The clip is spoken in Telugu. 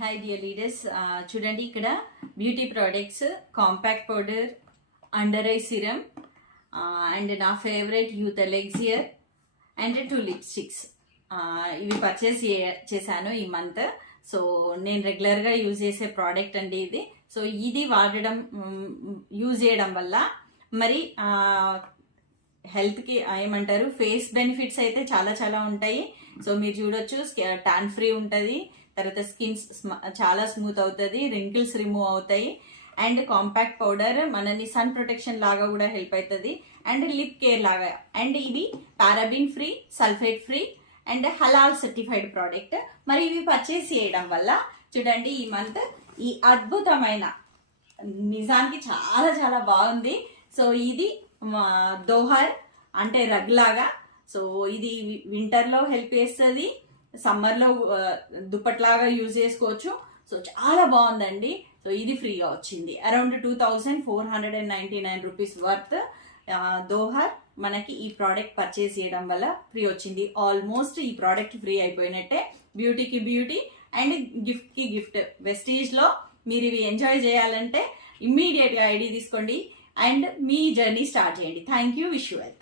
హాయ్ డియర్ లీడర్స్, చూడండి ఇక్కడ beauty products, compact powder, under eye serum and నా ఫేవరెట్ యూత్ ఎలెక్సియర్ అండ్ 2 లిప్స్టిక్స్ ఇవి పర్చేస్ చేశాను ఈ మంత్. సో నేను రెగ్యులర్గా యూజ్ చేసే ప్రోడక్ట్ అండి ఇది. సో ఇది వాడడం యూజ్ చేయడం వల్ల మరి హెల్త్కి ఏమంటారు ఫేస్ బెనిఫిట్స్ అయితే చాలా చాలా ఉంటాయి. సో మీరు చూడొచ్చు, టాన్ ఫ్రీ ఉంటుంది, తర్వాత స్కిన్ చాలా స్మూత్ అవుతుంది, రింకిల్స్ రిమూవ్ అవుతాయి, అండ్ కాంపాక్ట్ పౌడర్ మనని సన్ ప్రొటెక్షన్ లాగా కూడా హెల్ప్ అవుతుంది, అండ్ లిప్ కేర్ లాగా. అండ్ ఇవి paraben free, sulphate free and halal certified product. మరి ఇవి పర్చేస్ చేయడం వల్ల చూడండి ఈ మంత్ ఈ అద్భుతమైన, నిజానికి చాలా చాలా బాగుంది. సో ఇది దోహర్ అంటే రగ్ లాగా. సో ఇది వింటర్లో హెల్ప్ చేస్తుంది, సమ్మర్లో దుప్పట్లాగా యూజ్ చేసుకోవచ్చు. సో చాలా బాగుందండి. సో ఇది ఫ్రీగా వచ్చింది, అరౌండ్ 2499 రూపీస్ వర్త్ దోహర్ మనకి ఈ ప్రోడక్ట్ పర్చేస్ చేయడం వల్ల ఫ్రీ వచ్చింది. ఆల్మోస్ట్ ఈ ప్రోడక్ట్ ఫ్రీ అయిపోయినట్టే. బ్యూటీకి బ్యూటీ అండ్ గిఫ్ట్కి గిఫ్ట్. వెస్టీజ్లో మీరు ఇవి ఎంజాయ్ చేయాలంటే ఇమ్మీడియట్గా ఐడి తీసుకోండి అండ్ మీ జర్నీ స్టార్ట్ చేయండి. Thank you, wish you well.